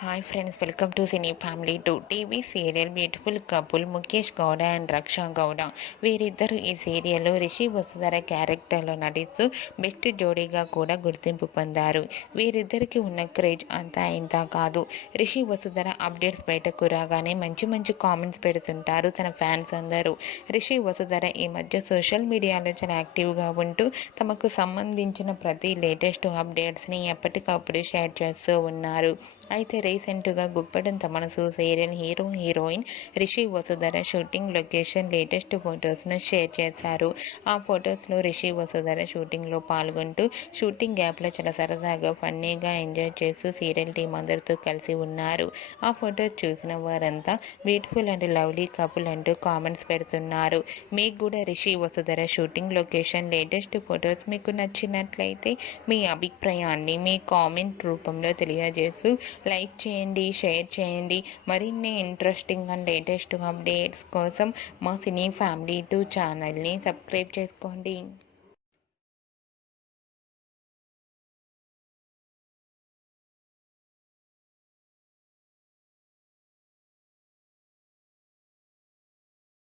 Hi friends, welcome to cine family to TV serial beautiful couple Mukesh Gowda and Raksha Gowda. వీరిద్దరూ ఈ సీరియల్లో రిషి వసుధర క్యారెక్టర్లో నటిస్తూ బెస్ట్ జోడీగా కూడా గుర్తింపు పొందారు. వీరిద్దరికి ఉన్న క్రేజ్ అంతా ఇంత కాదు. రిషి వసుధర అప్డేట్స్ బయటకు రాగానే మంచి మంచి కామెంట్స్ పెడుతుంటారు తన ఫ్యాన్స్ అందరూ. రిషి వసుధర ఈ మధ్య సోషల్ మీడియాలో చాలా యాక్టివ్గా ఉంటూ తమకు సంబంధించిన ప్రతి లేటెస్ట్ అప్డేట్స్ని ఎప్పటికప్పుడు షేర్ చేస్తూ ఉన్నారు. అయితే రీసెంట్గా గుప్పడంత మనసు serial heroine Rishi Vasudhara shooting location latest ఫొటోస్ను షేర్ చేశారు. ఆ ఫొటోస్లో రిషి వసుధర షూటింగ్లో పాల్గొంటూ షూటింగ్ గ్యాప్లో చాలా సరదాగా ఫన్నీగా ఎంజాయ్ చేస్తూ సీరియల్ టీం అందరితో కలిసి ఉన్నారు. ఆ ఫొటోస్ చూసిన వారంతా బ్యూటిఫుల్ అండ్ లవ్లీ కపుల్ అంటూ కామెంట్స్ పెడుతున్నారు. మీకు కూడా Rishi Vasudhara shooting location latest photos మీకు నచ్చినట్లయితే మీ అభిప్రాయాన్ని మీ కామెంట్ రూపంలో తెలియజేస్తూ లైక్ చేయండి, షేర్ చేయండి. మరిన్ని ఇంట్రెస్టింగ్ అండ్ లేటెస్ట్ అప్డేట్స్ కోసం మా సినీ ఫ్యామిలీ 2 ఛానల్ని సబ్స్క్రైబ్ చేసుకోండి.